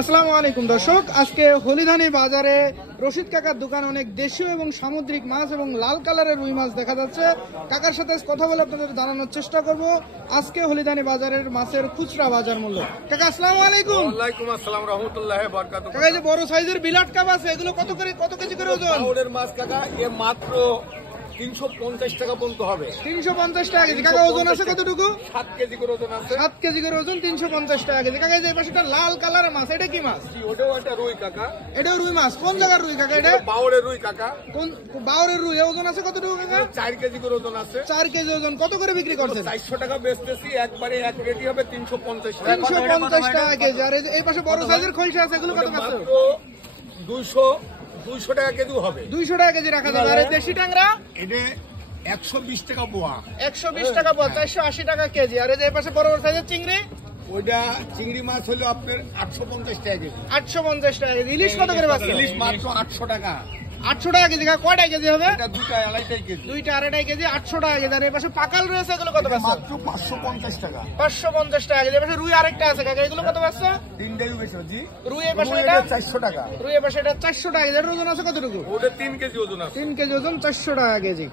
আসসালামু আলাইকুম দর্শক, আজকে হলিধানি বাজারে রশিদ কাকার দোকান অনেক দেশীয় এবং সামুদ্রিক মাছ এবং লাল কালারের রুই মাছ দেখা যাচ্ছে। কাকার সাথে কথা বলে আপনাদের জানানোর চেষ্টা করব আজকে হলিধানি বাজারের মাছের খুচরা বাজার মূল্য। কাকা আসসালামু আলাইকুম। ওয়ালাইকুম আসসালাম রাহমাতুল্লাহি ওয়া বারাকাতুহু। কাকা, যে বড় সাইজের বিলাট কাপ আছে এগুলো কত কেজি করে ওজন? পাউডার মাছ কাকা এ মাত্র 350 টাকা পর্যন্ত হবে। 350 টাকা কেজি। কাকা ওজন আছে কতটুকু? 7 কেজি করে ওজন আছে। 7 কেজি করে ওজন, 350 টাকা কেজি। কাকা, যে পাশে একটা লাল কালারের মাছ, এটা কি মাছ? ওটাও একটা রুই কাকা। এটাও রুই মাছ। কোন জায়গার রুই কাকা? এটা বাউরের রুই কাকা। কোন বাউরের রুই? ওজন আছে কতটুকু কাকা? 4 কেজি করে ওজন আছে। 4 কেজি ওজন। কত করে বিক্রি করছেন? 400 টাকা বেচতেছি, একবারে 1 কেজি হবে 350 টাকা। 350 টাকা কেজি। আর এই পাশে বড় সাইজের খইসা আছে, এগুলো কত মাত্র আছে? 200 টাকা কেজি হবে। 200 টাকা কেজি রাখা যাবে। আর এই দেশি ট্যাংরা এটা 120 টাকা পোয়া। 120 টাকা পোয়া, 480 টাকা কেজি। আর এই পাশে বড় সাইজের চিংড়ি, ওইটা চিংড়ি মাছ হলো আপনার 850 টাকা কেজি। 850 টাকা কেজি। ইলিশ কত করে বাঁচছে? ইলিশ মাত্র 800 টাকা। 800 টাকা কেজি। কয়টা কেজি হবে? এটা দুটা আড়াইটাই কেজি। দুইটা আড়াইটাই কেজি, 800 টাকা কেজি। আর এই পাশে পাকাল রয়েছে, এগুলো কত বাঁচছে? মাত্র 550 টাকা। 550 টাকা কেজি। এই পাশে রুই আরেকটা আছে কাকা, এগুলো কত বাঁচছে? তিনটাই বেশি জি। রুই এর পাশে এটা এটা 400 টাকা। রুই এর পাশে এটা 400 টাকা কেজি। এর ওজন আছে কতটুকু? ওটা 3 কেজি ওজন আছে। 3 কেজি ওজন, 400 টাকা কেজি।